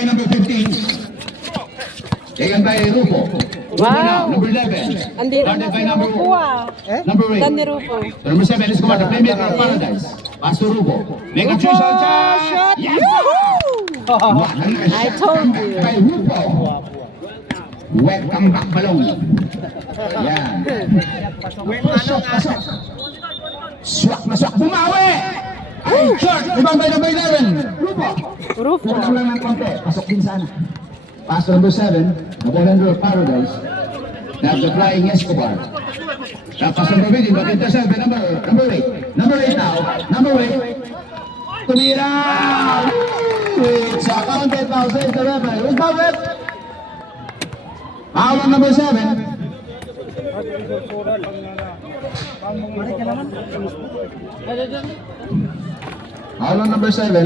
by number 15. Taken by Rufo. Wow. Number 11. Andito na Guarded si by number Rufo ah. Number 8. Dan ni Rufo. Number 7 is Kumar, the playmaker of Paradise. Pass to Rufo. Make a Rufo, shot. shot. Yes! I told you. By Rufo. Welcome back, Balong. Yan. Pasok, pasok. Swak na swak. Bumawi! Ay, short. Ibang by number 11. Rufo. Rufo. Kulang lang ng konti. Pasok din sana. Pass to number 7. The ball under Paradise. Now the flying Escobar. Pass number 15. But intercept by number 8. Number 8 now. Number 8. Tumira! It's a counted now. Saves the referee. Who's now left? Foul on number 7. Foul on number 7.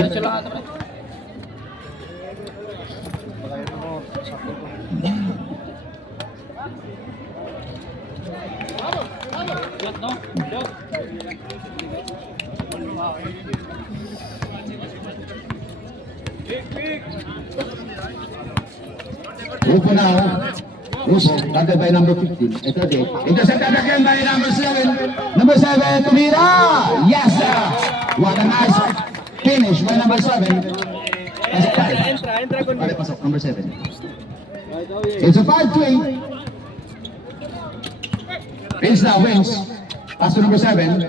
Rufo now. Rufo, counted by number 15. Ito din. Intercepted again by number 7. Number 7, Tumira! Yes, sir! What a nice finish by number 7. Pasok tayo. Pare, pasok. Number 7. It's a 5-3. Wings now, wings. Pass to number 7.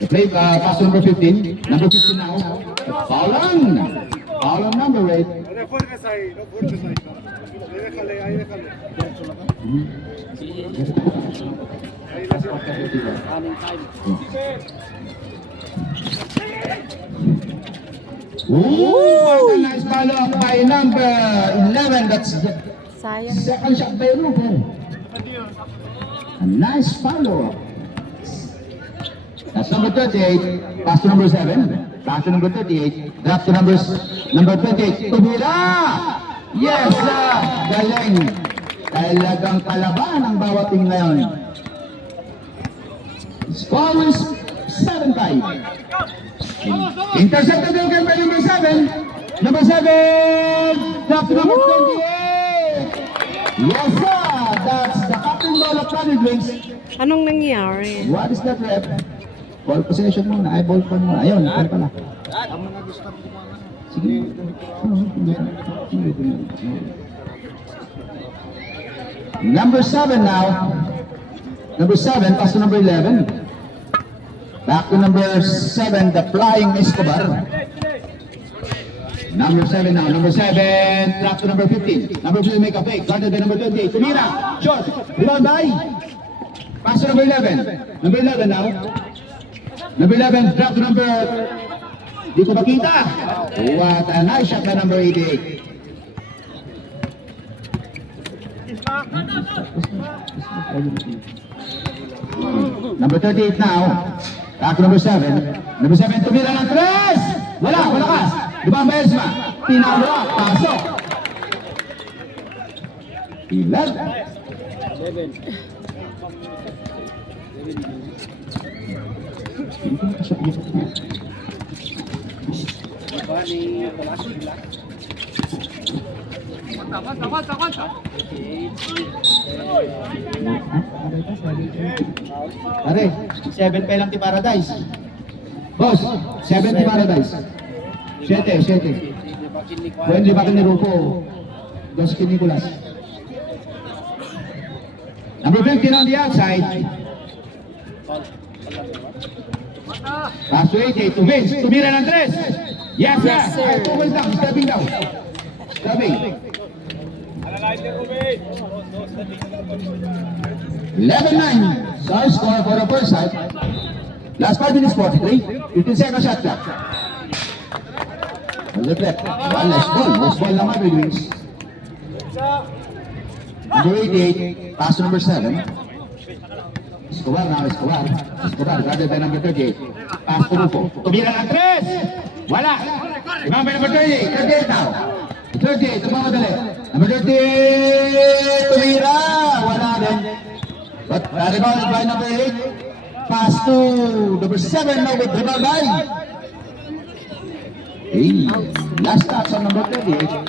The play, pass to number 15. Number 15 now. Foul on. Foul on number 8. Ooh, what a nice follow-up by number 11. That's the Sayang. second shot by Rufo. A nice follow-up. That's number 38. Pass to number 7. Pass to number 38. Drop to number 28. Tumira! Yes, sir! Galing. Talagang kalaban ang bawat team ngayon. Score is 7-5. Intercepted again by number 7. Number 7! Drop to number 28. Yes, sir! That's the captain ball of Planet Wings. Anong nangyari? What is that, rep? Ball possession muna. Ay, ball pa muna. Ayun, ball pala. Sige. Number 7 now. Number 7, pass to number 11. Back to number 7, the flying Escobar. Number 7 now. Number 7, drop to number 15. Number 15, make a fake. Guarded by number 28. Tumira. Short. Rebound by. Pass to number 11. Number 11 now. Number 11, drop to number... Di ko makita. What a nice shot by number 88. Number 38 now. Back to number 7. Number 7, tumira ng 3! Wala, malakas. Diba ang Besma? Pinalo, pasok. 11. Pare, 7 penalty Paradise. Boss, 70 Paradise. 7. Buen libakan ni Rufo. Dos kay Nicolas. Number 15 on the outside. Pass to 88 to Vince. Tumira ng 3. Yes, sir. Yes, sir. Always down. Stepping down. Stepping. 11-9. So score for the first half. Last 5 minutes 43. 15 seconds shot clock. Look left. One less ball. Less ball naman with wings. Number 88. Pass to number 7. Escobar now, Escobar. Escobar, guarded by number 38. Pass to Rufo. Tumira ng 3. Wala. Ibang by number 38. 38 now. 38, tumamadali. Number 38. Tumira. Wala din. But rebounded by number 8. Pass to number 7 now with rebound by. Hey, last touch on number 38.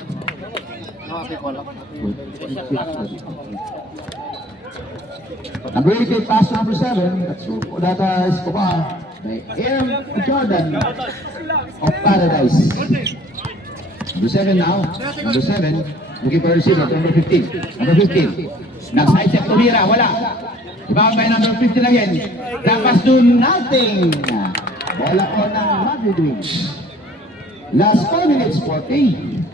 Number 88, pass to number 7. That's Odata Escobar by Air Jordan of Paradise. Number 7 now. Number 7. Looking for a receiver. Number 15. Number 15. Nag-side step tumira. Wala. Rebound by number 15 again. Tapas to nothing. Bola ko ng Madrid Wings. Last 4 minutes 40.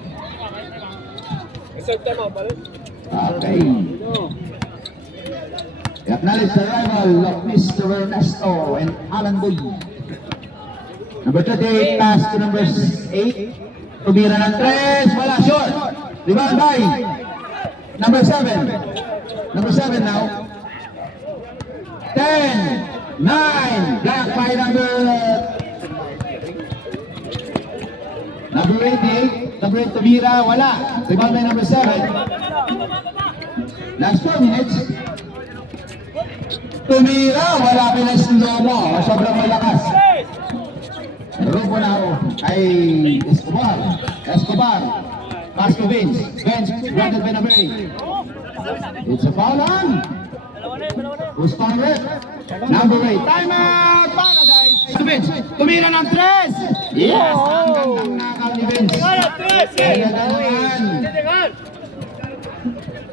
Okay. We acknowledge the arrival of Mr. Ernesto and Alan Boy. Number 38, pass to number 8. Tumira ng 3. Wala, short. Rebound by number 7. Number 7 now. 10, 9, block by number 88. Number 8, tumira, wala. Rebound by number 7. Last 4 minutes. Tumira, wala pinaslow mo. Sobrang malakas. Rupo na ako ay Escobar. Escobar. Pass to Vince. Vince, granted by number 8. It's a foul on. Who's on it? Number 8. Time out! Paradise! To Vince. Tumira ng 3. Yes! Ang gandang nakal ni Vince. Kaya naman.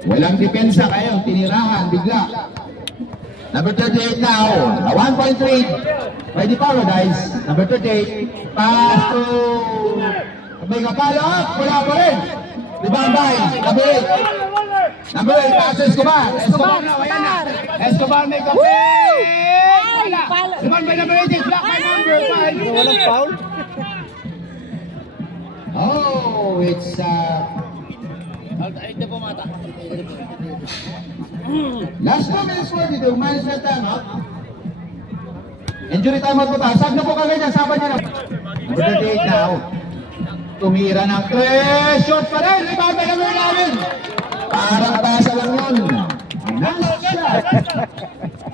Walang depensa kayo. Tinirahan. Bigla. Number 38 now. A 1-point lead by the Paradise. Number 38. Pass to... May kapalo up. Wala pa rin. Rebound by number 8. Number 8. Pass to Escobar. Escobar na. Ayan na. Escobar may kape. Wala. Rebound by number 8. Block by number 5. Walang foul? Oh, it's... Last 2 minutes 42, minus na time out. Injury time out po tayo. Sab na po kagad yan, saban niya na. Number 38 now. Tumira ng 3. Short pa rin. Rebound by number 11. Parang basa lang yun. Nice shot.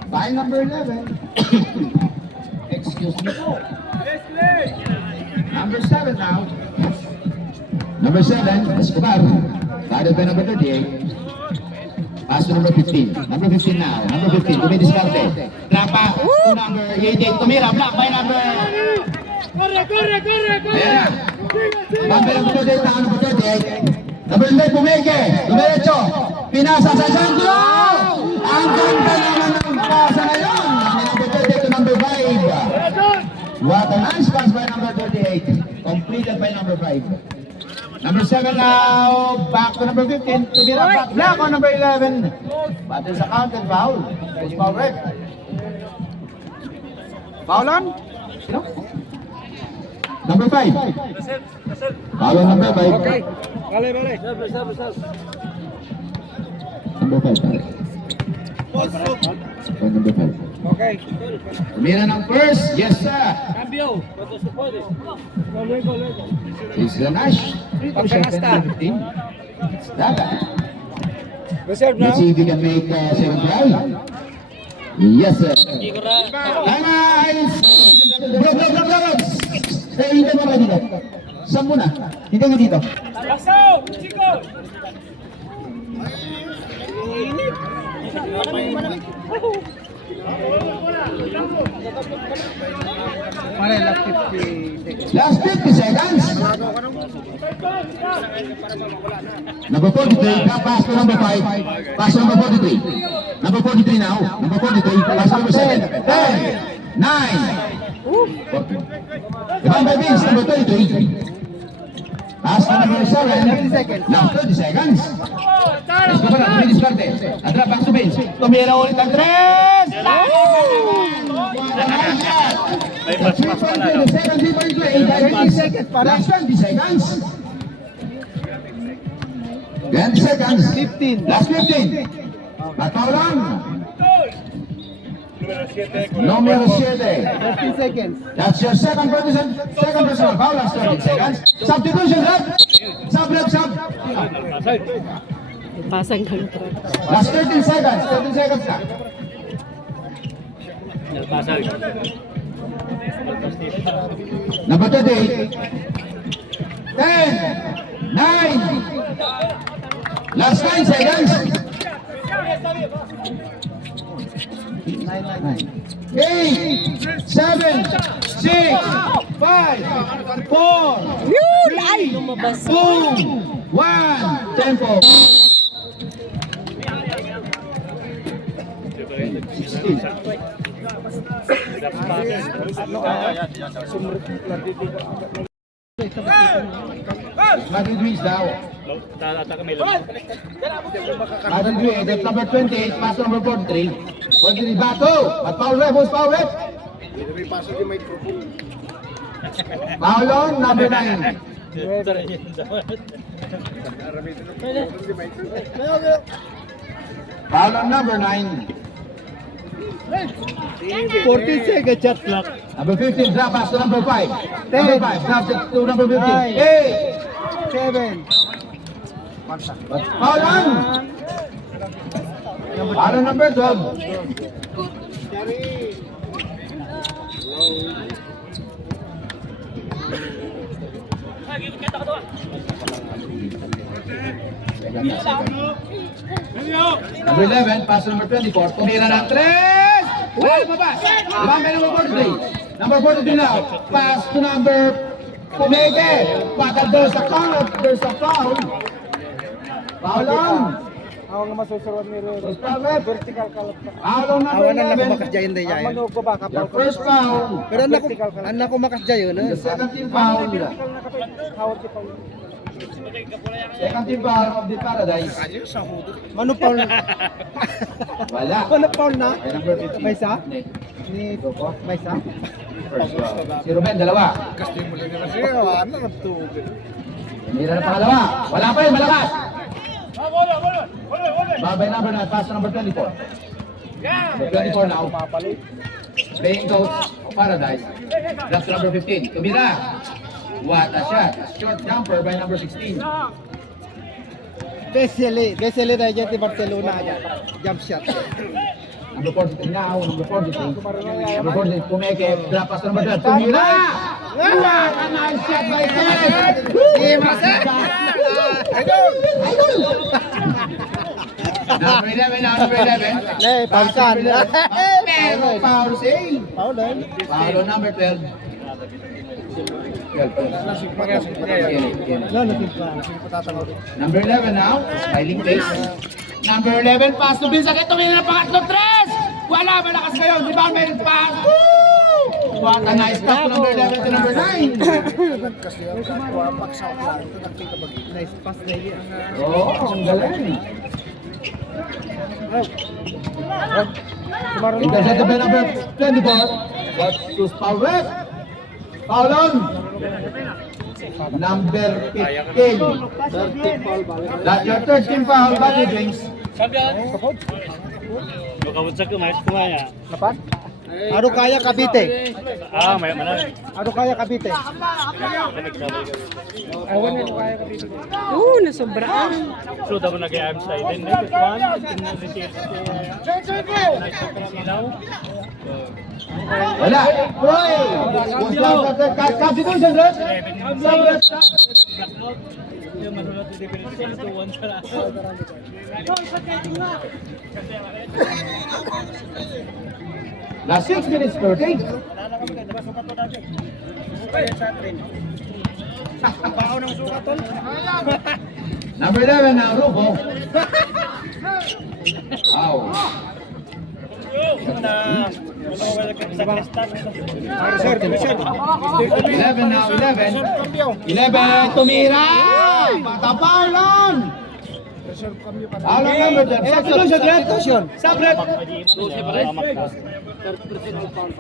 By number 11. Excuse me po. Number 7 now. Number 7, Escobar. Guarded by number 38. Pass to number 15. Number 15 now. Number 15. Tumidiskarte. Trapa to number 88. Tumira. Block by number... Ayan. Number 38 na number 38. Number 11 pumike. Dumiretso. Pinasa sa sentro. Ang ganda naman ng pasa na yun. Number 38 to number 5. What a nice pass by number 38. Completed by number 5. Number 7 now, back to number 15, Tumira back, block on number 11. But there's a counted foul. It's foul red. Foul on? No? Number 5. Foul on number 5. Okay. Bale. Number 5. Number 5. Okay. Tumira ng first. Yes, sir. Cambio. It's the Nash. Pagkanasta. It's Daga. Let's see if we can make 7 try. Yes, sir. Nice! Blok! Hindi mo ba dito? Saan muna? Dito nga dito. Lasaw! Chico! Last 50 seconds. Number 43, pass to number 5. Pass to number 43. Number 43 now. Number 43, pass to number 7. 10, 9. Rebound by Vince, number 33. Pass to number 7. Now 30 seconds. Let's go para, tumidiskarte. Atrap back to Vince. Tumira ulit ang 3. Last 20 seconds. 20 seconds. 15. Last 15. Bataw lang. Numero 7. 15 seconds. That's your second personal foul. Last 20 seconds. Substitution, rep. Sub. Pasang kang truck. Last 13 seconds. 13 seconds na. Number 38. 10, 9. Last 9 seconds. 8, 7, 6, 5, 4, Yun! Ay! Lumabas. 2, 1. Tempo. 16. Madrid wins daw. Madrid wins. That's number 28. Pass number 43. 43. Bato. At foul ref. Who's foul ref? Foul on number 9. Foul on number 9. 40 seconds shot clock. Number 15. Drop pass to number 5. Number 5. Drop to number 15. 8. 7. Foul on. Foul on number 12. Number 11, pass to number 24. Tumira ng 3. Well, mabas. Ibang number 43. Number 43 now. Pass to number Pumeke. But there's a foul. There's a foul. Foul on. Ako nga masusunod ni Roro. First foul ref. Vertical kalapta. Foul on number Awan na 11. makasjayon din yan. Manog ko ba kapal Your first foul. Pero anak ko makasjayon. The second team foul. Hawag ko pa. Second team foul of the Paradise. Mano Paul na? Wala. Mano Paul na? Ay, number 15. May isa? Ni May isa? First foul. Si Ruben, dalawa. Mira na pangalawa. Wala pa yun, malakas. Babay number 9, pass to number 24. Number 24 now. Playing coach of Paradise. That's to number 15. Tumira. What a shot. A short jumper by number 16. Desele na dyan si Barcelona. Jump shot. Number 43 now. Number 43. Number 43. Pumeke. Drop pass to number 12. Tumira. What a nice shot by Kenneth. Number 11 now. Number 11. Nay, pausan. Pero foul save. Paul na. Foul on number 12. No, natimpa. Number 11 now, styling pace. Number 11, pass to Vince. Sakit, tumira ng pangatlo, 3! Wala, malakas kayo. Di ba, may pass? Woo! What a nice pass to number 11 to number 9. Nice pass na yun. Oh, ang galing. Intercepted by number 24. But to foul ref. Foul on. Number 15. That's your third team foul, Bobby Drinks. Bukawutsag ko, mayos kumaya. Dapat? Ano kaya Cavite? May mana. Ano kaya Cavite? Awan na kaya Cavite. Oo, nasobraan. So, dapat nag-i-arm side din. Next one. Wala. Hoy! Constitution, sir. Last 6 minutes, 30. Number 11 now, Rufo. Wow. Sir, 11 now, 11. 11, tumira! Patapalon! Alon number 10. Substitution, substitution. Subret.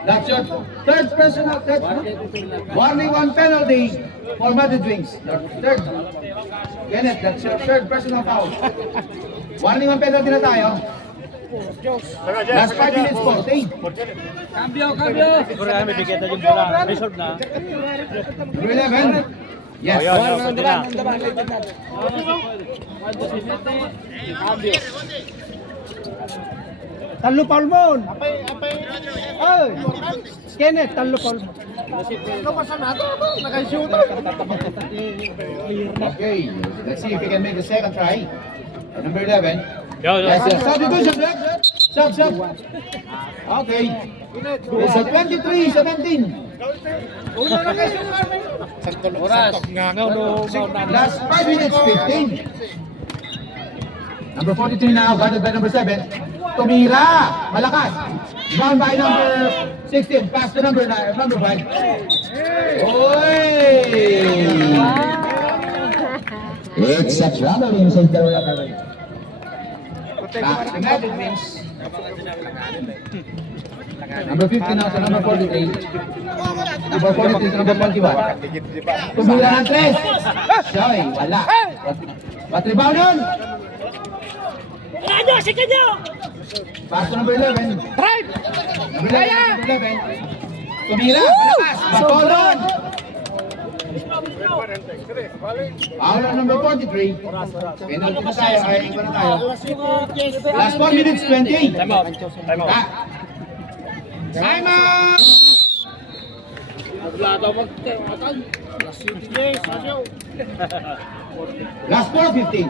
That's your third personal third. Warning on penalty for Madrid Wings. Your third. Kenneth, that's your third personal foul. Warning on penalty na tayo. Last 5 minutes, 40. Siguro kami bigyan tayo yung bola. Resolve na. Number 11. Yes. Talo Paulmon. Oh. Kenneth, talo Paul. Okay, let's see if we can make the second try. Number 11. Yes, yes. Substitution, ref. Sub. Okay. It's a 23-17. Last 5 minutes, 15. Number 43 now, guarded by number 7. Tumira, malakas. Down by number 16. Pass to number 5. Oy! It's a trouble inside the Royal. United wins. Number 50 now to number 43. Number 43 to number 21. Tumira ng 3. Shoy, wala. What rebound nun? Pass to number 11. Number 11. Tumira, malakas. Matolon. Foul on number 43. Penalty na tayo. Ayayin ko na tayo. Last 1 minutes 20. Time out. Time out! Last 4:15.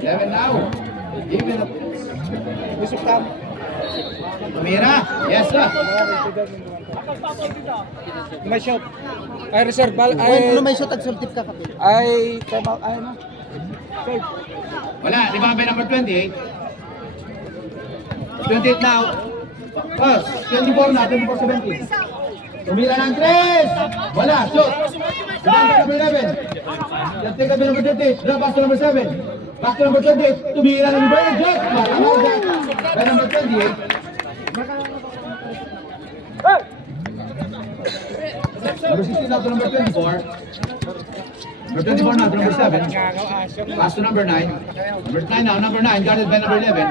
11 now. Even up. Tumira. Yes, sir. May shot. Ay, reserve ball. Ay, may shot at sultip ka kapit. Ay, time out. Ay, ano? Wala. Di ba by number 28? 28 now. First, 24 na. 24-17. Tumira ng 3. Wala. Shoot. Di ba by number 11? Let's take up by number 28. Drop pass to number 7. Back to number 28. Tumira ng number 8. Shot. By number 28. Number 16 now to number 24. Number 24 now to number 7. Pass to number 9. Number 9 now, number 9, guarded by number 11.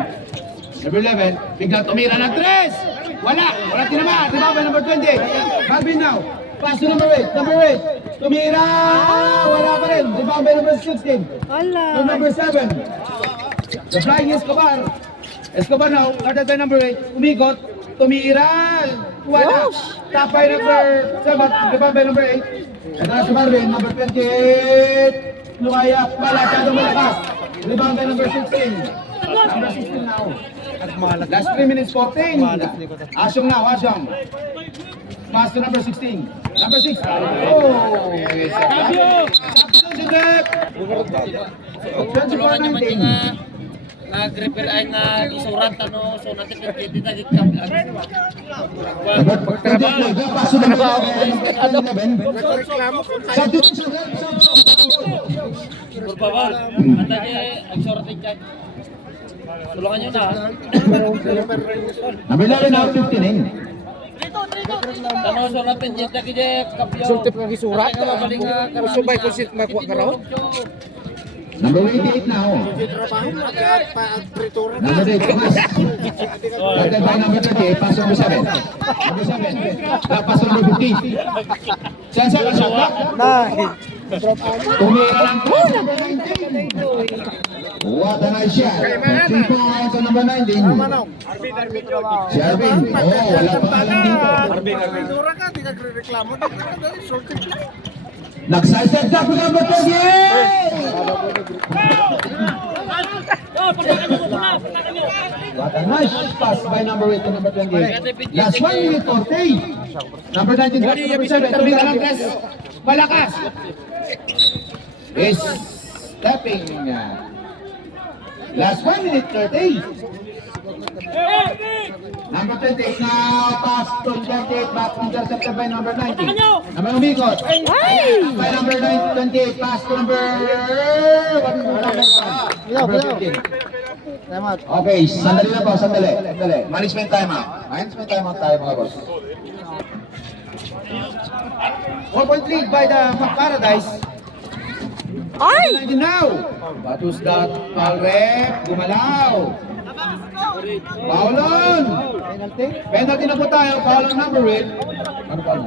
Number 11, biglang tumira ng 3! Wala tinama, by number 20. Calvin now, pass to number 8. Number 8, tumira! Wala pa rin, by number 16. Ala. To number 7. The flying Escobar. Escobar now, guarded by number 8. Umikot, tumira! Wala. Top by number 7, rebound by number 8. Ito na si Marvin, number 28. Lumaya, masyadong malakas. Rebound by number 16. Number 16 now. Last 3 minutes 14. Asyong now, Asyong. Pass to number 16. Number 6. Oh! Substitution rep. 24-19. Nag-repair ay nga isurat ano so natin dito dagit kami Pass to number 11. Substitution rep. berbawal katanya ang surat ikan tulungan nyo na Number 11 now, 15 in. tanong surat penjita kaya kapyo Sultip ng isurat. Subay ko si makuha ka raw. Number 88 now. Number 8, Tomas. Guarded by number 38, pass to number 7. Number 7, pass to number 15. Saan ka shot clock? Tumira ng number 19. What a nice shot. 3 points on number 19. Si Arvin. Oh, wala pa alam dito. Nag-sidestep na number 28. What a nice pass by number 8 to number 28. Last 1 minute 40. Number 19, number 7. Tumira ng press. Malakas. Is stepping. Last 1 minute 30. Number 28 now, pass to 28, back intercepted by number 19. Number umikot. By number 28, pass to number... Number 15. Okay, sandali na po, sandali. Management timeout. Management timeout tayo mga boss. 4-point lead by the Paradise. Ay! 19 now. Batus that foul rep. Gumalaw. Paulon. Penalty na po tayo. Foul on number 8. Ano pa?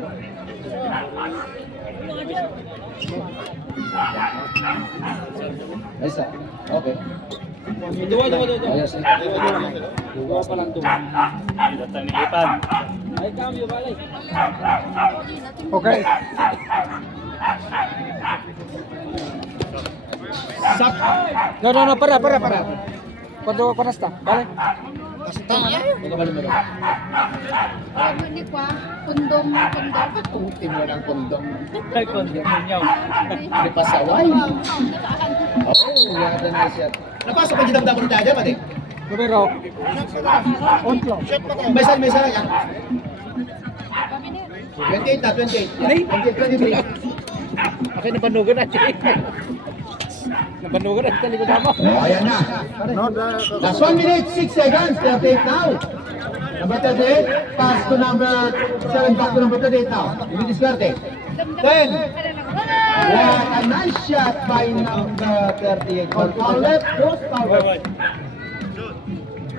Isa. Okay. dua Ayos. dua pa lang dua datang ni Ipan ay cambio balik Okay. No, para. Cuando está, ¿vale? Hindi ko kondom. Tungtin mo ng kondom. Ay, kondom ninyo. Di pa saway. Oh, yata na siya. Napasok ka dito ang dyan, pati? Numero. May isa lang yan. 28 na, 28. 23. Akin nabanugan natin. Nabanugan natin likod mo. Oh, ayan na. Last 1 minute, 6 seconds. 38 now. Number 38, pass to number 7, back to number 38 now. Hindi diskarte. 10. What a nice shot by number 38. Foul left, post foul left.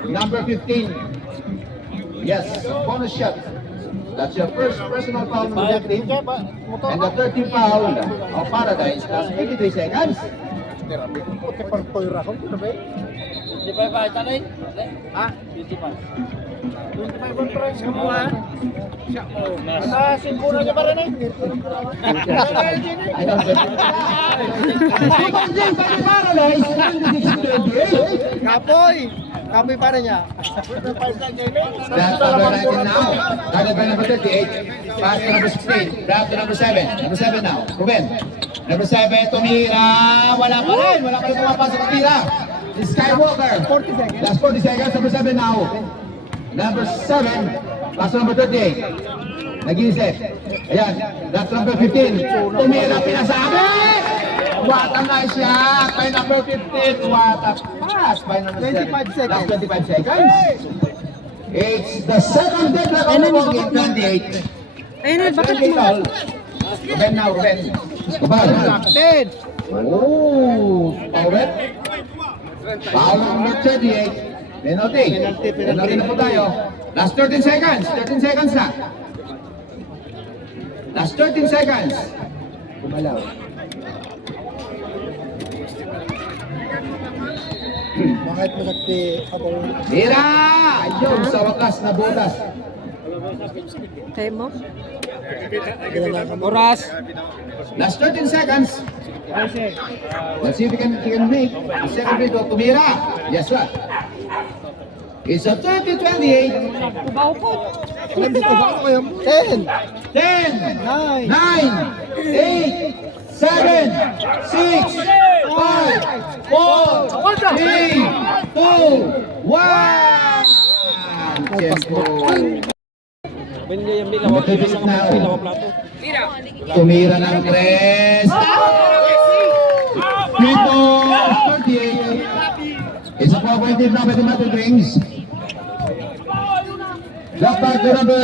Number 15. Yes, bonus shot. That's your first personal foul on the team. And the 13th foul of Paradise. That's 23 seconds. Di ba ba tanay? Ha? 25. 25 ang price ka mo ha? Sa siguro niya pa rin eh. Kapoy para niya. That's number 19 now. Guarded by number 38. Pass to number 16. Grab to number 7. Number 7 now. Ruben. Number 7, tumira. Wala pa rin pumapasok ang tira. Skywalker. 40 seconds. Last 40 seconds. Number 7 now. Number 7. Pass to number 38. Nag-iisip. Ayan. That's number 15. Tumira, pinasabi! What a nice shot by number 15. What a pass by number 7. 25 seconds. Last 25 seconds. It's the second deadlock of the ball game, 28. Ayun, bakit mo? Foul. Ruben now, Ruben. Dead. Oh, foul. Foul number 38. Penalty. Penalty na po tayo. Last 13 seconds. 13 seconds na. Last 13 seconds. Kumalaw. Bakit masakti ako? Tira! Ayun, sa wakas na bolas. Tayo mo? Oras. Last 13 seconds. Let's see if he can make the second free throw. Tumira. Yes, sir. It's a 30-28. 10. 10, 9, 8, 7, 6, 5, 4, 3, 2, 1. Tempo. Matibis na. Tumira ng tres. Pito 38. It's a 4-point lead now by the Metal Wings. Drop back to number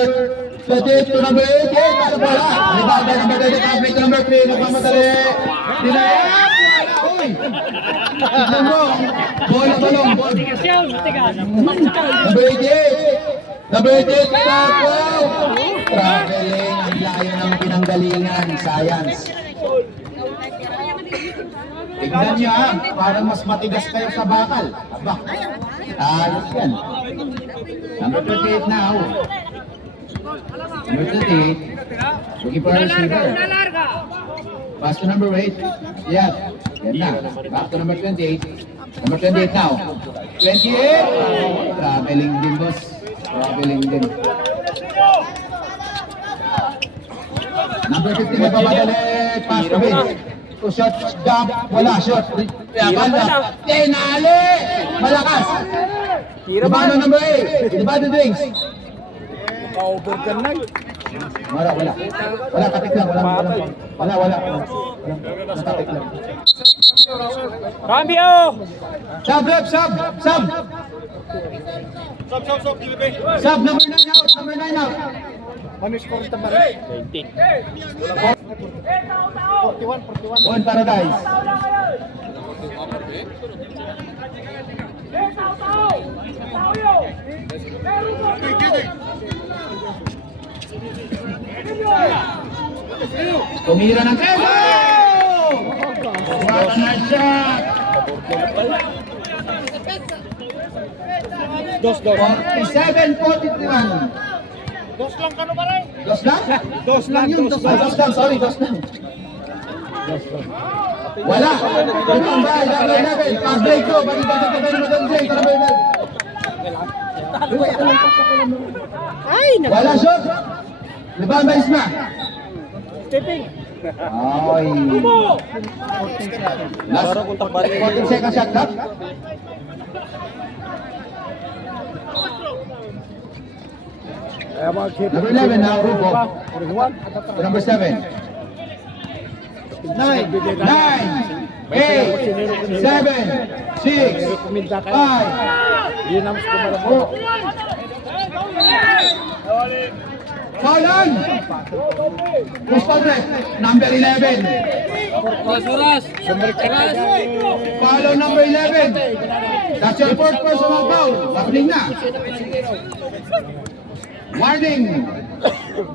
38 to number 8. Para pala. Rebound by number 38. Halfway to number 3. Nagmamadali. Dinaya. Uy. Tignan mo. Bola balong. Number 88. Number 88 na po. Traveling. Ang layo ng pinanggalingan. Science. Tignan niyo ha. Parang mas matigas kayo sa bakal. Aba. Ayos yan. Number 28 now. Number 28. Looking for a receiver. Pass to number 8. Yeah. Yan na. Back to number 28. Number 28 now. 28. Traveling din, boss. Traveling din. Number 15 na pamadali. Pass to him. To shot, jump. Wala, shot. Banda. Tinali. Malakas. Rebound on number 8. Rebound the drinks. Overgan na. Wala. Wala, katik lang. Wala. Katik lang. Cambio! Sub, rep, sub. Sub, number 9 out. Number 9 out. Ano score ito ba? 20. 41. One Paradise. Tumira ng tres. What a nice shot. 47-41. Dos lang ka no ba rin? Dos lang? Dos lang yun. Dos lang, sorry, dos lang. Wala. Rebound by number 11. Pass break to. Balik-balik na number 23. Ito number 11. Ay, naku. Wala shot. Rebound by Isma. Ay. Last 14 seconds shot clock. Number 11 now, Rufo. To number 7. 9, 8, 7, 6, 5, foul on! Who's foul ref? Number 11. Foul on number 11. That's your fourth personal foul. Warning na. Warning.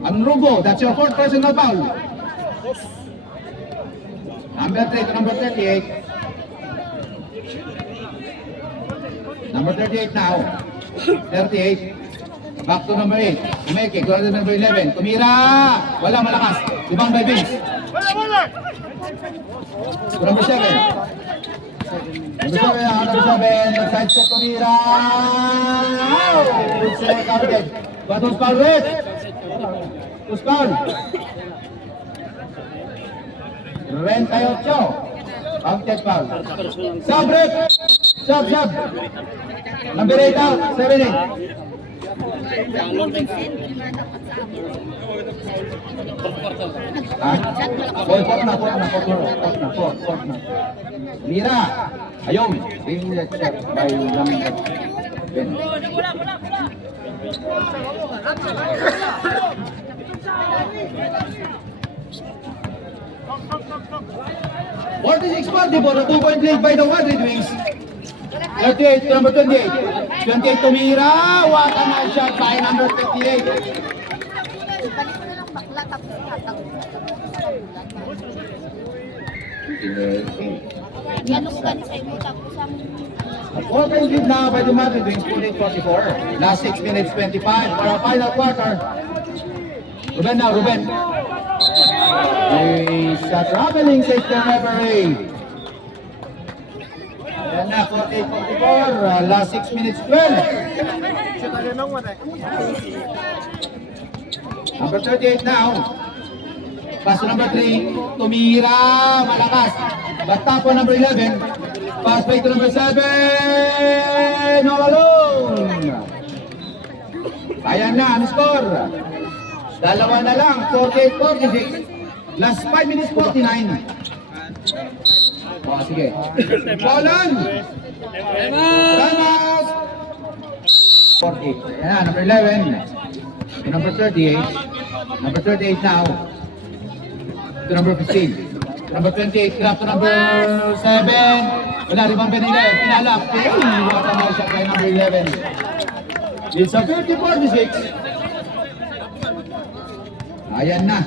Ang Rubo, that's your fourth personal foul. Number 3 to number 38. Number 38 now. 38. Back to number 8. Umeke, go to number 11. Tumira! Wala, malakas. Ibang by Vince. To number 7. Number 7, number 7. Nag-side step, Tumira! Good select out again. But who's foul with? Who's foul? Ren Tayocho. Counted foul. Sub, rep! Sub. Number 8 out. 7-8. Fourth na. Mira, ayun. Being let shot by number 10. 46-44, a 2-point lead by the Madrid Wings. 38 to number 28. 28 to Mira. What a nice shot by number 58. Balik ko na lang bakla tapos hatag. Ganun ka sa imo tapos ang 4-point lead now by the Madrid Wings. 48-44. Last 6 minutes 25 for our final quarter. Ruben now, Ruben. A shot traveling, says the referee. Ayan na, 48-44. Last 6 minutes 12. Number 38 now. Pass to number 3. Tumira. Malakas. Bata po number 11. Pass back to number 7. All alone. Ayan na, ang score. Dalawa na lang. 48-46. Last 5 minutes 49. Oh, sige. Poland! Time out! 48. Ayan, number 11. To number 38. Number 38 now. To number 15. Number 28. Grab to number 7. Wala, rebound pa nila. Pinalap. What a nice shot by number 11. It's a 50-46. Ayan na.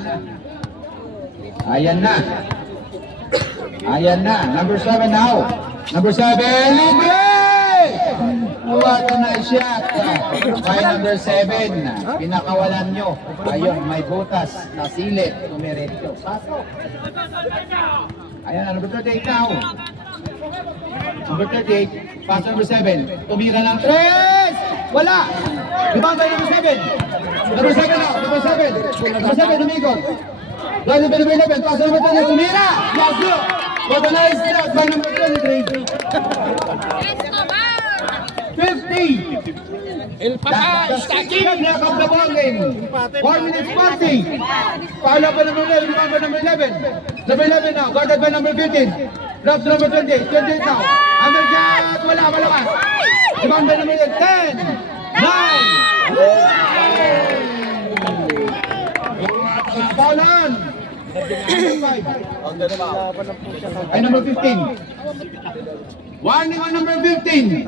Ayan na. Number 7 now. Number 7. Libre! What a nice shot. By number 7. Pinakawalan nyo. Ayun, may butas na silip. Numeretso. Pasok. Ayan na. Number 38 now. Number 38. Pass number 7. Tumira ng 3. Wala. Rebound by number 7. Number 7 now. Number 7. Number 7. Umikot. Line number 11. Pass number 10. Tumira. Yes, look. What a nice shot by number 23. 50. The second half of the ball game. 4 minutes 40. Follow by number 11. Rebound by number 11. Number 11 now. Guarded by number 15. Drop to number 28. 28 now. Under shot. Wala. Malakas. Rebound by number 10. 9. Foul on. Ay, number 15. Warning on number 15.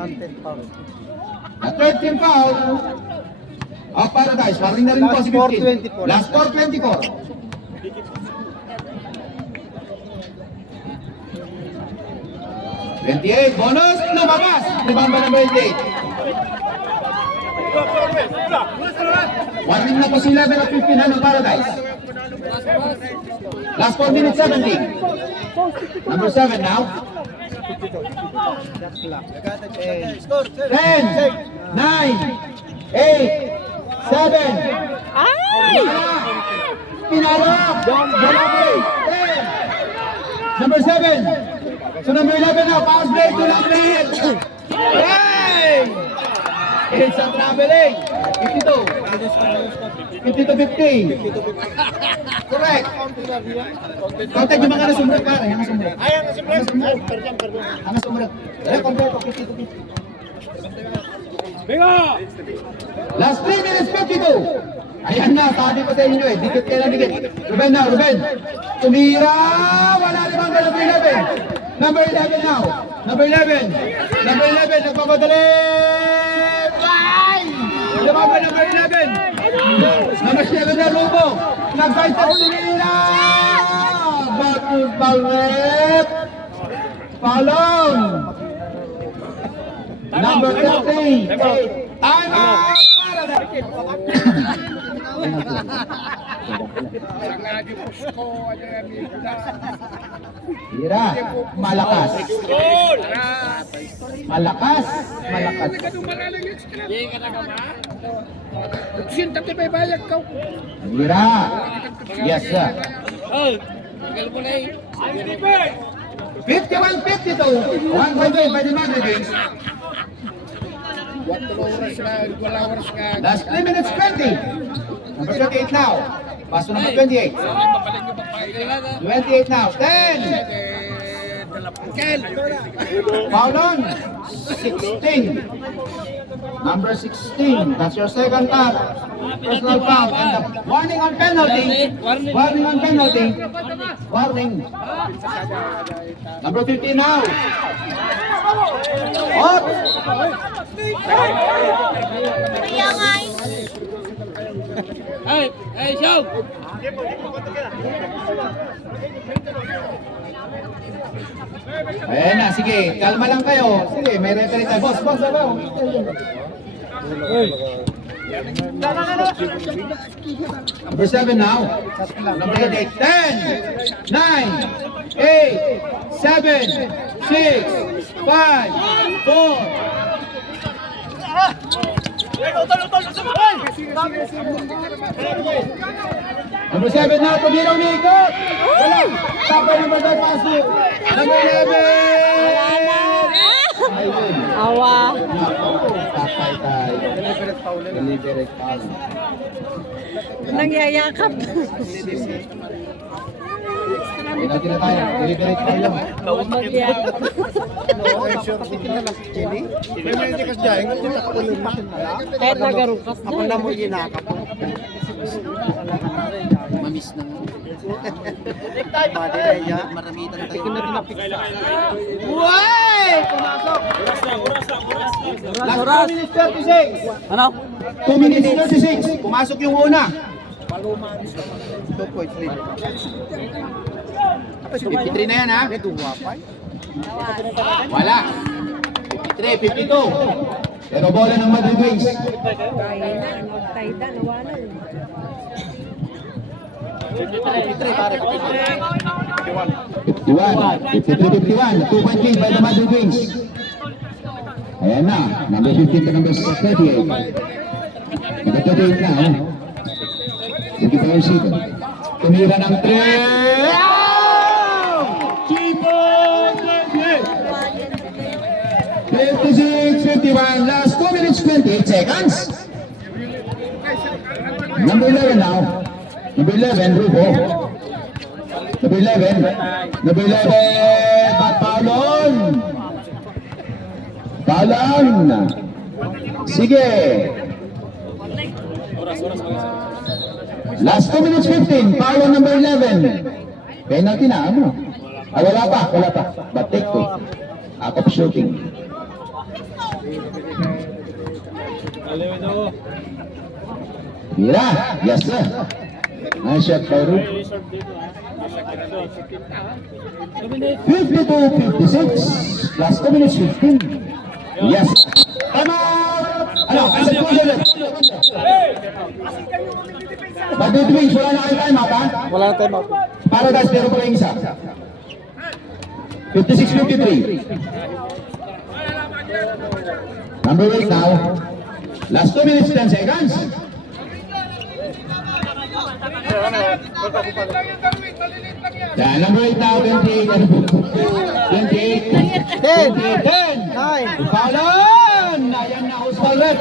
A 13 foul of Paradise. Warning na rin po si 15. Last score 24. Bonus. Lumabas. Rebound by number 88. Warning na po si 11 of 15 ng Paradise. Last 4 minutes 70. Number 7 now. 10, 9, 8, 7. Ay! Pinalok! Jalapay! 10. Number 7. So number 11 now. Pass break to number 8. Hey! It's a traveling. 52. 50 to 50. Correct. Contact yung mga nasumbrag ka. Ang nasumbrag. Ay, ang nasumbrag. Pardon. Ang nasumbrag. Compare to 50 to 50. Last 3 minutes 52. Ayan na, sabi ko sa inyo eh. Dikit kayo na dikit. Ruben now, Ruben. Tumira. Wala limang ka, number 11. Number 11 now. Number 11. Number 11. Nagpapadali. Bye! Limang ka, number 11. Number 7 na Rubo. Nag-fight sa tumira. Batus Balret. Palong. Number 13. Time out! Tira, malakas. Malakas, malakas. Tira. Yes, sir. 51-52. 1 point game by the Madrid. Last 3 minutes 20. Number 28 now. Pass to number 28. 28 now. 10. Foul on. 16. Number 16. That's your second foul. Personal foul. And the warning on penalty. Warning on penalty. Warning. Number 15 now. Up. Kaya nga eh. Hey, show! Ayan na, sige. Kalma lang kayo. Sige, may referee tayo. Boss, sabaw. Number 7 now. Number 8. 10, 9, 8, 7, 6, 5, 4. Number 7 now, tumira umikot. Wala. Tapay number 5, paso. Number 11. Ayun. Awa. Tapay tayo. Deliberate foul. Nangyayakap. Penalty na tayo. Deliberate foul lang. Kahit nagarukas na. Ako na mo ginakap. Mamis na nga. Maramitan tayo. Last 2 minutes 36. Ano? 2 minutes 36. Pumasok yung una. 2 points lead. 53 na yan ha. Wala. 53, 52. Pero bola ng Madrid Wings. Magtayda, nawalan. 53 pare. 51, 2 point lead by the Madrid Wings. Ayan na, number 15 to number 38. Number 38 na, oh. Hindi pa yung season. Tumira ng 3. 56-51, last 2 minutes 28 seconds. Number 11 now. Number 11, Rubo. Number 11. Number 11, Patpalon. Palon. Sige. Last 2 minutes 15, foul on number 11. Penalty na, ano? Ah, wala pa. But take 2. Out of shooting. Mira, yes sir. Nice shot by Ruth. 52-56. Last 2 minutes 15. Yes. Time out! Ano? Asal po ulit. Madrid Wings, wala na kayo time out, ha? Wala na time out. Paradise, pero pa yung isa. 56-53. Number 8 now. Last 2 minutes, 10 seconds. Yeah, number 8 now, 28. 28. 10, 10. 9, Foulan! Ayan na, Osval Rep.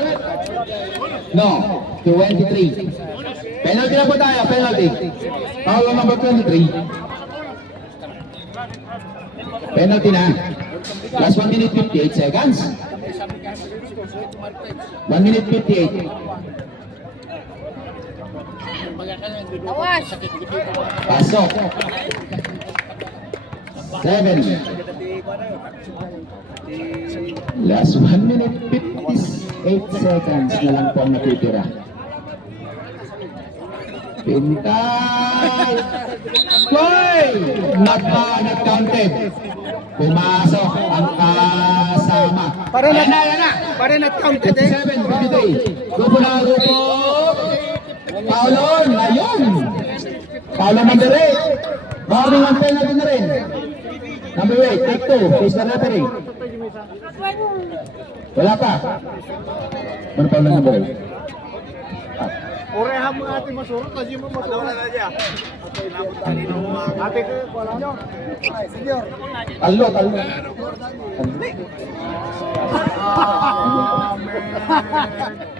No, 23. Penalty na po tayo, penalty. Foul on number 23. Penalty na. Last 1 minute 58 seconds. 1 minute 58. Tawas. Pasok. 7. Last 1 minute 58 seconds na lang po ang natitira. Pintay! Hoy! Not counted. Pumasok ang kasama. Pare na- Ayan na! pare not counted eh. 57, 53. Grupo na grupo. Paulon, ayun! Paulon number 8. Maraming ang penalty na rin. Number 8, take 2. Face the referee. Wala pa. Ano Paulon number 8? Orehan mo ate masurot, kasi mo masurot. Wala na niya. Ate ko, wala nyo. Senior. Talo.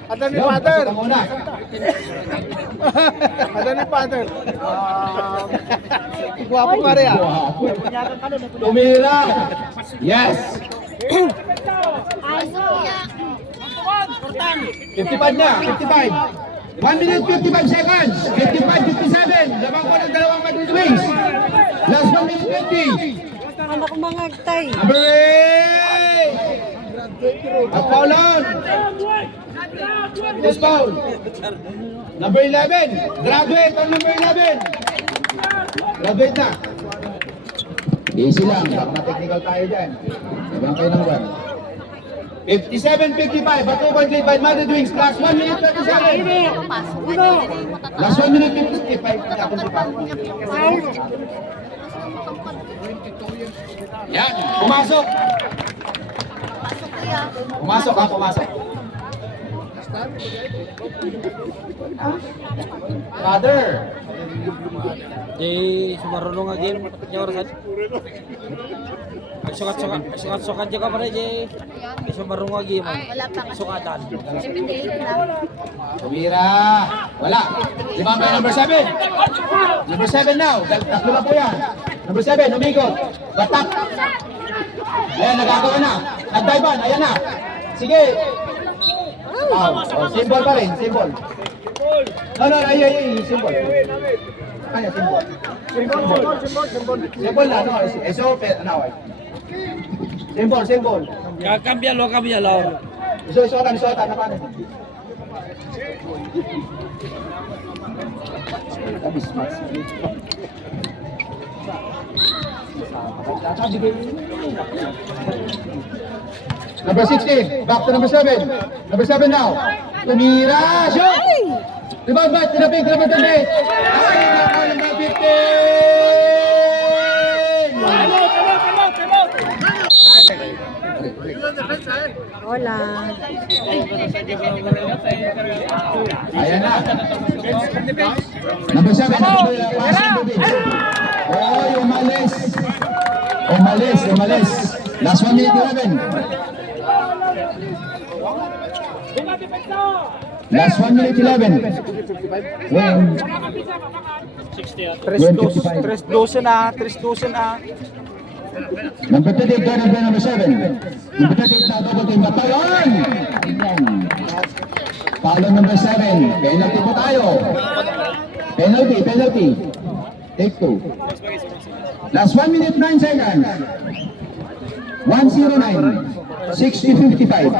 Ada ni father. Pasok ka muna. Ada ni father. Guwapo ka rin ah. Tumira. Yes. Ay, Sophia. 55 na. 55. 1 minute 55 seconds. 55, 57. Labang ko ng dalawang Madrid Wings. Last 1 minute 20. Ano ko mga agtay? Number 8. At Paulon. Yes, Paul. Number 11. Graduate on number 11. Graduate na. Easy lang. Baka na-technical tayo dyan. Labang kayo ng 1. 57-55. But over lead by Madrid Wings. Last 1 minute 37. Pasok. Last 1 minute 55. Yan. Pumasok. Pasok kuya. Pumasok ha. Pumasok. Father. Di sumarunong nga game niya orasan. Ang sukat-sukat juga pa rin di sumarunong nga game. Wala pa nga. Sukatan. 78 na. Tumira. Wala. Limang by number 7. Number 7 now. Tatlo na po yan. Number 7, umikot. Batak. Ayan, nagagawa na. Nag-dive. Ayan na. Sige. Symbol pa rin. Symbol. No. Ay. Symbol. Kanya, symbol. Symbol na. No. Eso, ano. Symbol. Kambialo. Isuotan. Ano pa? Number 16, back to number 7. Number 7 now. Tumira, shoot! Rebound back, tinaping, number 20. Ay, nako, number 15. Hola. Ayan na. Number 7, passing to Vince. Oy, umalis. Last 1 minute 11. Last 1 minute 11. When 3-12 na. number 38, Jordan by number 7. Number 38 na double team. Batalon! Ayan. Follow number 7. Penalty po tayo. Penalty. Take 2. Last 1 minute 9 seconds. 109. 60-55.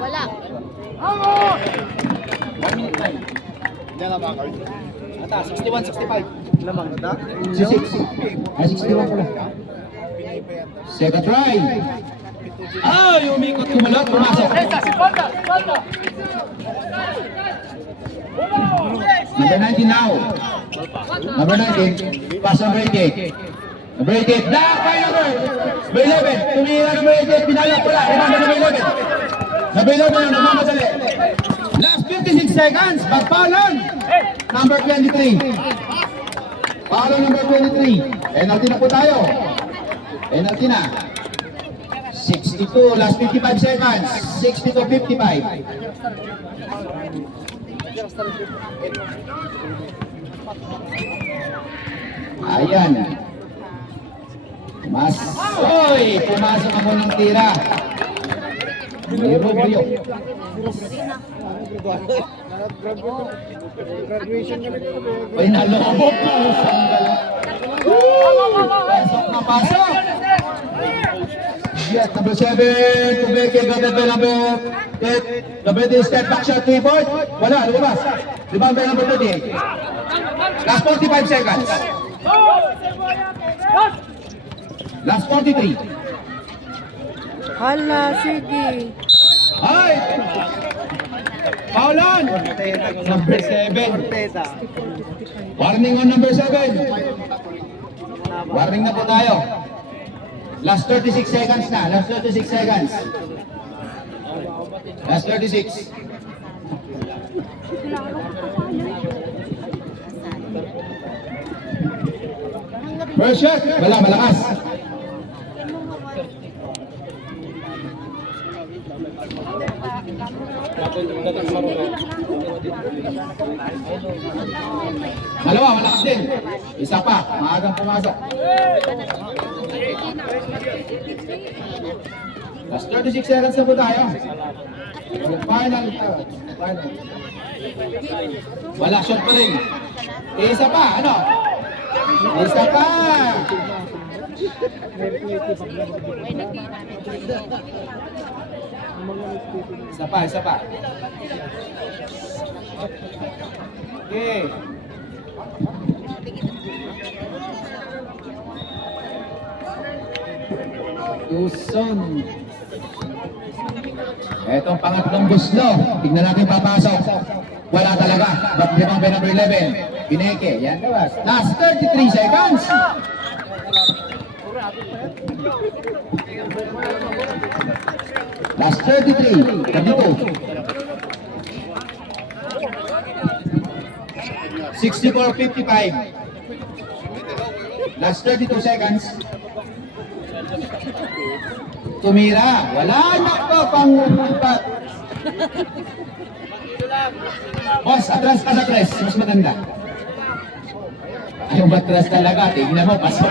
Wala. Diyan na ba, Carl? Ata, 61-65. 61 pala. Second try. Ay, umikot kumalot, pumasok. Number 19 now. Number 19, pass number 88. Number 88, black by number 11. Tumira number 88, pinalak pala. Remember number 11. Number 11 yung namamadali. Last 56 seconds, magpaulan. Number 23. Paulan number 23. Penalty na po tayo. Penalty na. 62, last 55 seconds. 60-55. Ayan. Oy, pumasok ako ng tira. May Rubio. Oy, nalobo po. Pasok na pasok. Yes, number 7, Tumeke, number 8. Number 8, step back shot, 3 point. Wala, lumabas. Remember number 38. Last 45 seconds. Last 43. Hala, sige. Ay! Paulan! Number 7. Warning on number 7. Warning na po tayo. Last 36 seconds na. Last 36 seconds. Last 36. First shot. Wala, malakas. Dalawa, malakas din. Isa pa, maagang pumasok. Last 36 seconds na po tayo. Final. Wala, shot pa rin. Isa pa, ano? Isa pa. Isa pa. Okay. Tuson. Etong pangatlong guslo. Tignan natin papasok. Wala talaga. But remember number 11. Pineke. Yan labas. Last 33 seconds. Last 33. Dito. 64-55. Last 32 seconds. Tumira. Wala na po pang umpat. Boss, atras ka sa press. Mas maganda. Ayaw matras talaga. Tignan mo, pasok.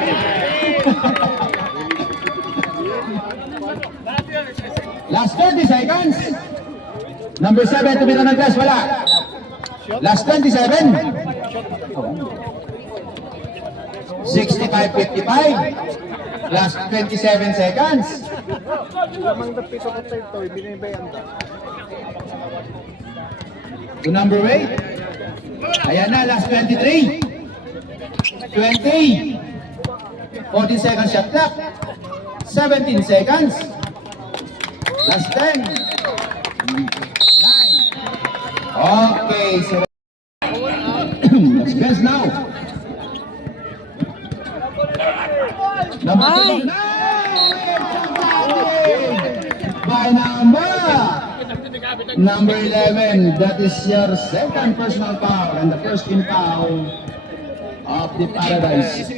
Last 30 seconds. Number 7, tumira ng press. Wala. Last 27. 65-55. Last 27 seconds. To number 8. Ayan na, last 23. 20. 14 seconds shot clock. 17 seconds. Last 10. 9. Okay, so let's best now. Number 9. By number 11. That is your second personal foul and the first team foul of the Paradise.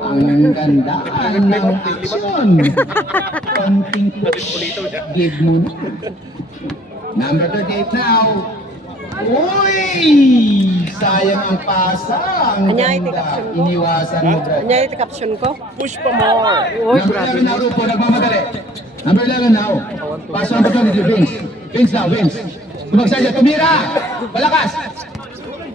Ang ganda ng action. Konting give mo na. Number 38 now. Uy! Sayang ang pasa. Ang ganda. Iniwasan mo, bro. Kanya yung caption ko. Push pa more. Number 11 now, Rupo. Nagmamadali. Number 11 now. Pass number 22, Vince. Vince now, Vince. Tumagsaya, tumira! Malakas!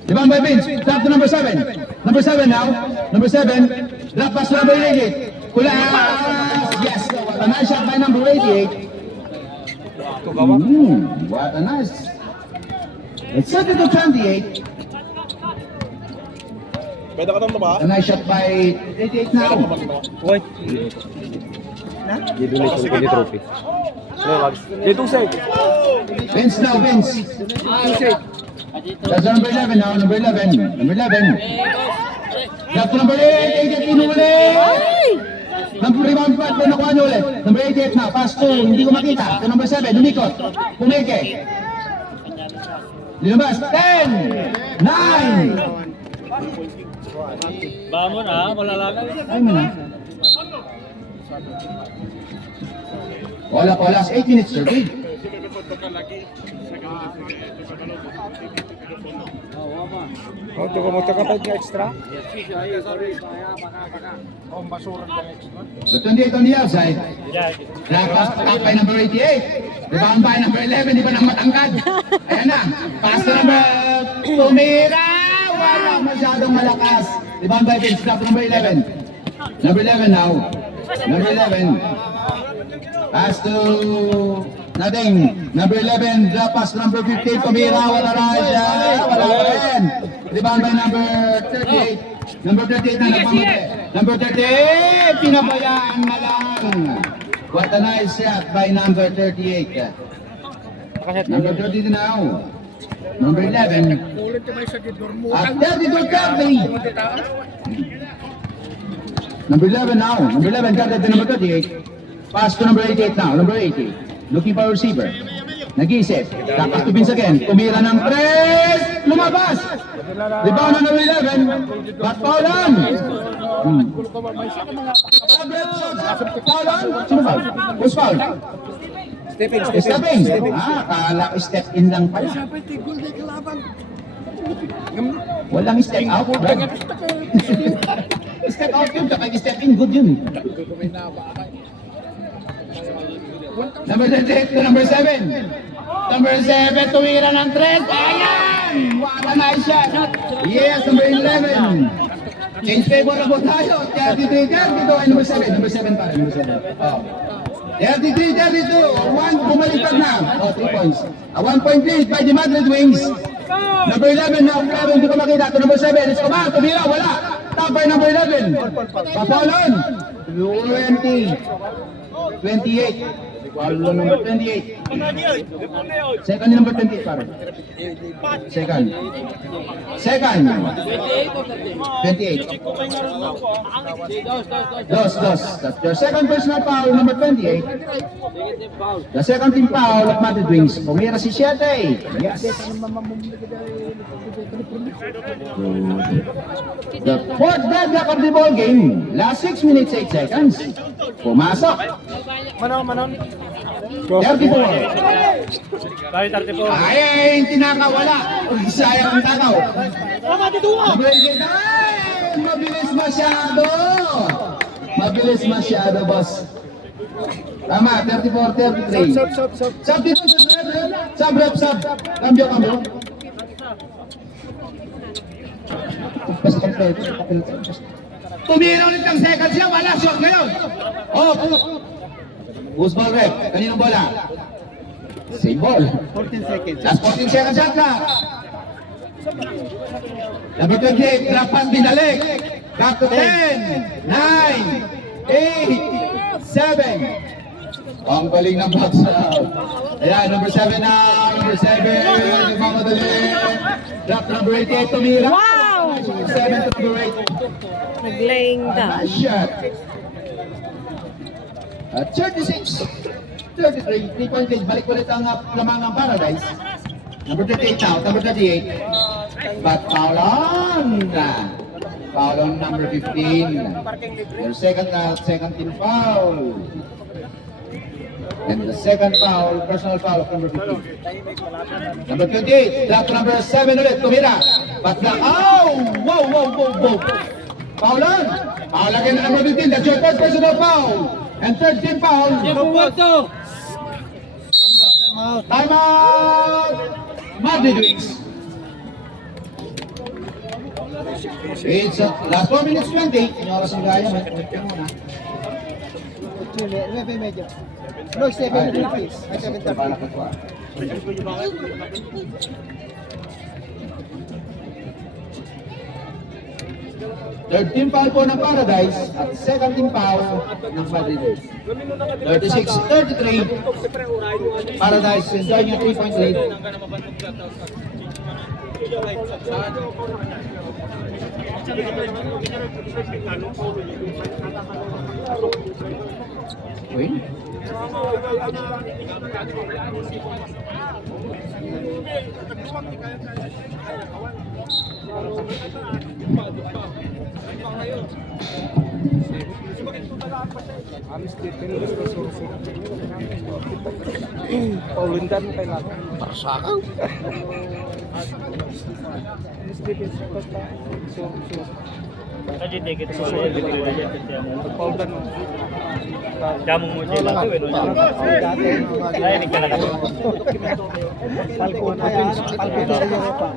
Diba by Vince? Drop to number 7. Number 7 now. Number 7. Drop pass to number 88. Kulas! Yes! What a nice shot by number 88. What a nice. Let's set it to 28. A nice shot by 88 now. Uy. Didulay ko yung trophy. Dito say. Vince now, Vince. That's number 11 now, number 11. Number 11. Left to number 8, 88 ulit. Number 1 pa, nakuha niyo ulit. Number 88 na, pass to, hindi ko makita. To number 7, umikot. Pumeke. Linabas, 10, 9. Bangon ah, malalagay. Ay mo na. Wala, 8 minutes survey. Oh, tuko mo takapag nga extra. The 28 on the outside. Nakaklas patak by number 88. Rebound by number 11, di ba nang matangkad? Ayan na. Pass to number tumira. Wala masyadong malakas. Rebound by Vince, stop number 11. Number 11 now. Number 11. Pass to nothing. Number 11, drop pass to number 15. Tumira, wala na siya. Wala rin. Rebound by number 38. Number 38 na nagpamate. Number 38, pinabayaan na lang. What a nice shot by number 38. Number 30 now. Number 11. At 32-30. Number 11 now. Number 11 got it to number 38. Pass to number 88 now. Number 80. Looking for a receiver. Nag-iisip. Dapat to Vince again. Tumira ng 3. Lumabas. Rebound na number 11. But foul on. Foul on. Sino foul? Who's foul? Stepping. Kala ko step in lang pala. Walang step out. Step out yun, kapag step in, good yun. Number 38 to number 7. Number 7, tumira ng 3. Ayan! What a nice shot. Yes, number 11. Change favorable tayo. 33, 32. Ay, number 7. Number 7 pa rin. Number 7. Oh. 33, 32. 1, bumaliktad na. Oh, 3 points. A 1-point lead by the Madrid Wings. Number 11 now. 11, hindi ko makita. To number 7. Escobar, tumira. Wala. Top by number 11. Papalon. 20. 28. Paulo number 28. Second number 28 pare. Second. 28. Dos. That's your second personal foul, number 28. The second team foul of Madrid Wings. Pumira si 7. Yes. The fourth deadlock of the ball game. Last 6 minutes, 8 seconds. Pumasok. Manon. 34. Tayo 34. Ay, tinakawala. Sayang ang takaw. Mabilis masyado, boss. Tama, 34, 33. Sub dito, sub. Cambio. Tumira ulit ng second siya, wala shot ngayon. Who's ball rep? Kaninong bola? Same ball. 14 seconds. Last 14 seconds shot clock. Number 28, drop pass binalik. Back to 10, 9, 8, 7. Ang galing ng box out. Ayan, number 7 na. Number 7, nagmamadali. Drop to number 88, tumira. Wow! Number 7 to number 8. Nag-laying down. Nice shot. At 36, 33, 3-point lead. Balik ulit ang Lamangang Paradise. Number 38 now, number 38. But foul on. Foul on number 15. Your second team foul. And the second foul, personal foul of number 15. Number 28, drop to number 7 ulit, tumira. But the, whoa. Foul on. Foul again number 15, that's your third personal foul. And third team foul. Time out. Madrid Wings. It's last 4 minutes 20. Yung oras ng gaya, may ulit muna. No, 7 please. Ay, 7 Para ka to. Third team foul po ng Paradise at second team foul ng Madrid. 36-33. Paradise enjoying a 3-point lead. Win. Paulindan mo kailangan. Parsakaw. Tadi dikit soalnya gitu aja. Paulindan mo. Jamu mo dyan lang ito. Ay, hindi ka nakasok. Palpito sa Europa.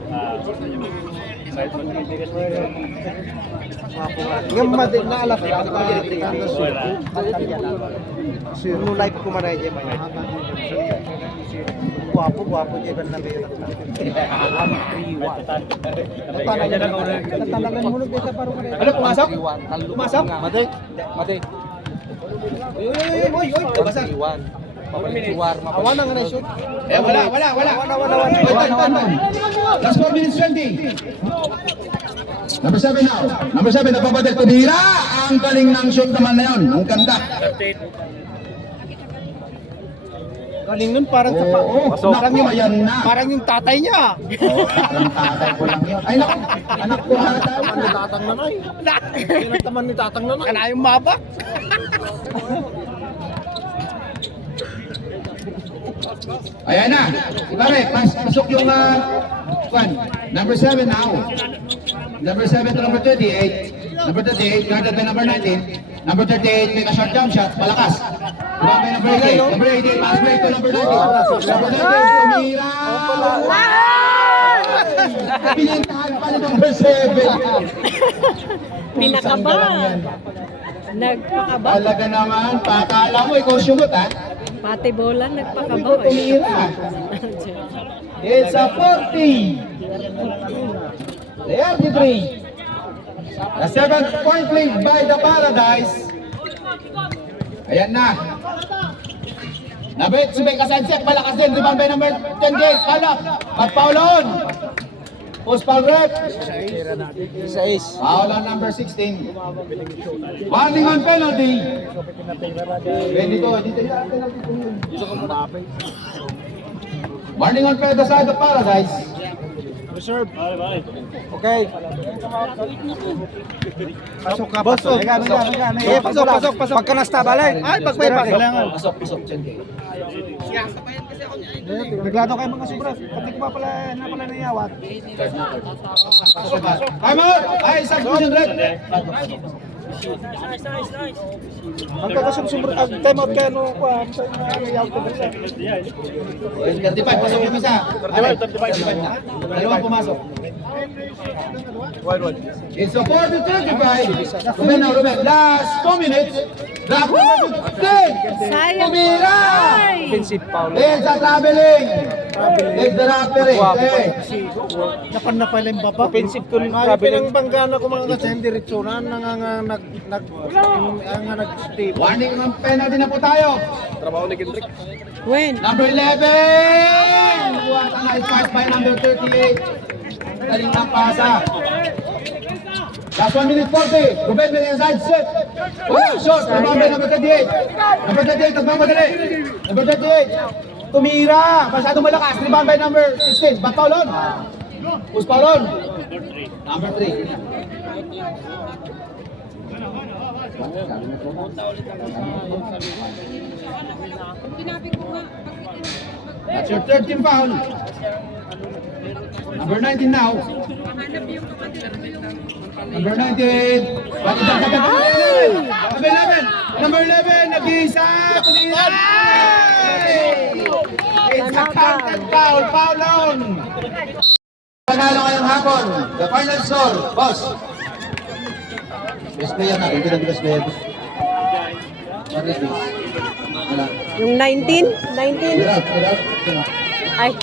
Yung madin na alaf ya. Sino live ko maray dyan ba yan? Guwapo dyan ba na berat? Tatalagan mo nung dito parang maray. Ano, pumasok? Pumasok? Mate. Uy, basa. Awan na nga na shoot. Wala. Last 4 minutes 20. Number 7 now. Number 7, napapadal ko. Bihira! Ang galing ng shoot naman na yun. Ang ganda. Galing nun parang Oo, parang yung ayan na. parang yung tatay niya. Oo, parang tatay ko lang yun. Ay, naku. Anak ko hata. Ni tatang nanay. Pinagtaman ni tatang nanay. Kana yung maba. Ayan na. Pare, pasok yung number 7 now. Number 7 to number 38. Number 38, guarded by number 19. Number 38, make a short jump shot. Malakas. Guarded by number 88. Number 88, pass break to number 19. Number 19, tumira. Pinintahan pa ni number 7. Pinakaba. Nagpakaba. Talaga naman, pakala mo, ikaw sumot ha. Pati bola, nagpakaba. Ikaw tumira. It's a 40. 33. A 7-point lead by the Paradise. Ayan na. Nabit, si Becca Sanchez, malakas din. Rebound by number 28. Palak. Pagpaulon. Post foul rep. Foul on number 16. Warning on penalty. Dito yan. Warning on penalty side of Paradise. Reserve. Okay. Pasok ka, pasok. Pasok. Pagka nasta balay. Ay, pasok. Pasok. Reglado kayo mga sobras. Pati ko pa pala niyawat. Time out! Ay, substitution red. Magkakasubsubra. Time out kayo nung niyawat ko ba siya. 35, pasok yung isa. 35. Dalawang pumasok. It's a 4-35. Ruben. Last 2 minutes. Drop number 15. Sayang. Tumira! Offensive foul. Then sa traveling. Legs the referee. Napan na pala yung baba. Offensive ko rin. Pinangbanggana ko mga kasi hindi ritsunan. Nag-stay. Warning ng penalty na po tayo. When? Number 11! What a nice pass by number 38. Galing ng pasa. Last 1 minute 40. Ruben with the inside set. Shot. Rebound by number 38. Number 38, nagmamadali. Number 38. Tumira. Masyadong malakas. Rebound by number 16. Back Paulon. Push Paulon. Number 3. That's your third team foul. Number 19 now. Number 19. Number 11. Nag-iisa. It's a counted foul. Foul on. Panalo ngayong hapon. The final score. Boss. Best player natin. Ito na best player. What is this? Wala. Yung 19? 19? Hirap. Ay,